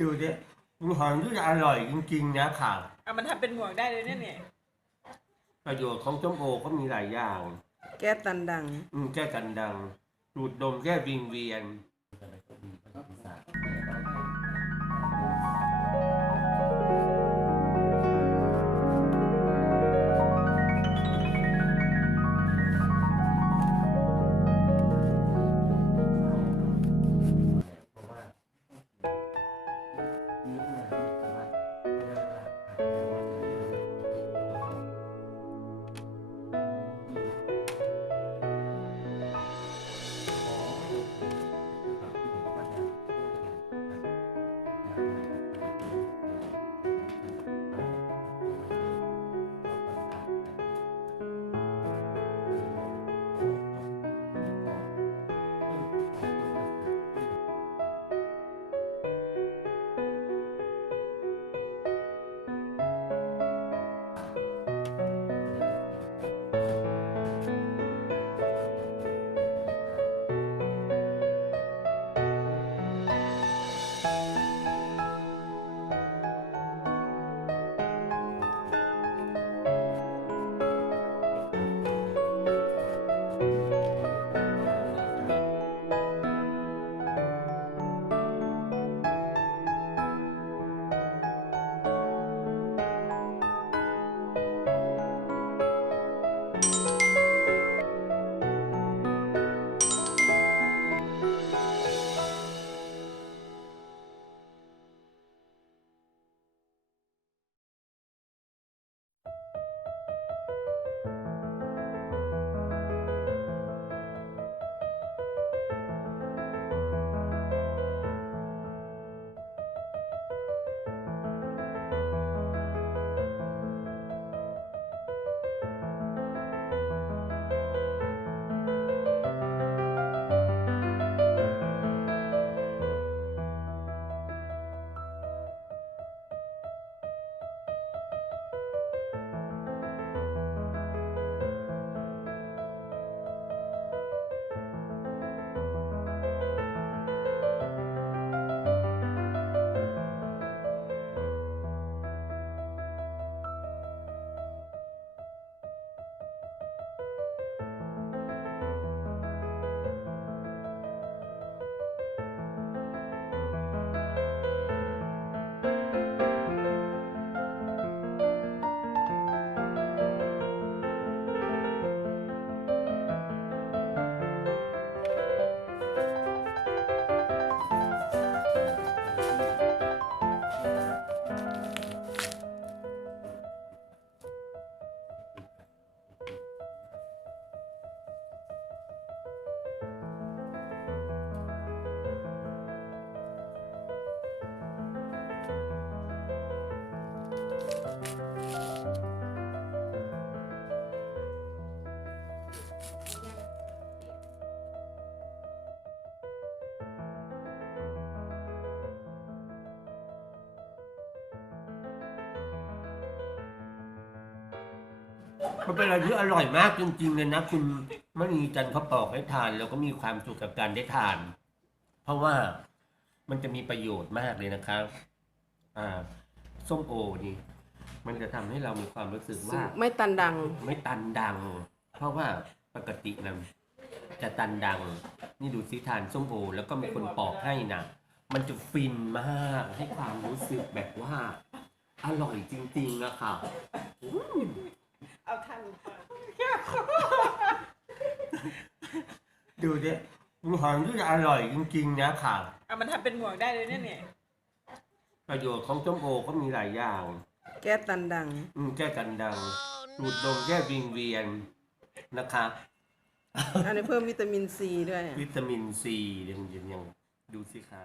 ดูดิมันหอมที่อร่อยจริงๆนะค่ะอะมันทำเป็นหมวกได้เลยเนี่ยเนี่ยประโยชน์ของส้มโอก็มีหลายอย่าง แก้ตันดัง อืมแก้กันดัง ดูดดมแก้วิงเวียน มันเป็นอะไรที่อร่อยมากจริงๆเลยนะคุณมณีจันทร์เขาปอกให้ทาน แล้วก็มีความสุขกับการได้ทาน เพราะว่ามันจะมีประโยชน์มากเลยนะครับ อ่า ส้มโอนี่ มันจะทำให้เรามีความรู้สึกว่า ไม่ตันดัง ไม่ตันดัง เพราะว่าปกตินะจะตันดัง นี่ดูสิทานส้มโอ แล้วก็มีคนปอกให้นะมันจะฟินมากให้ความรู้สึกแบบว่า อร่อยจริงๆอะค่ะ เอาทัน ดูดิมันหอมที่อร่อยจริงๆนะค่ะอะมันทำเป็นหมวกได้เลยเนี่ยเนี่ยประโยชน์ของส้มโอก็มีหลายอย่าง แก้ตันดัง อืมแก้กันดังดูดดมแก้วิงเวียนนะคะ อันนี้เพิ่มวิตามินซีด้วย วิตามินซียังยังยังดูสิคะ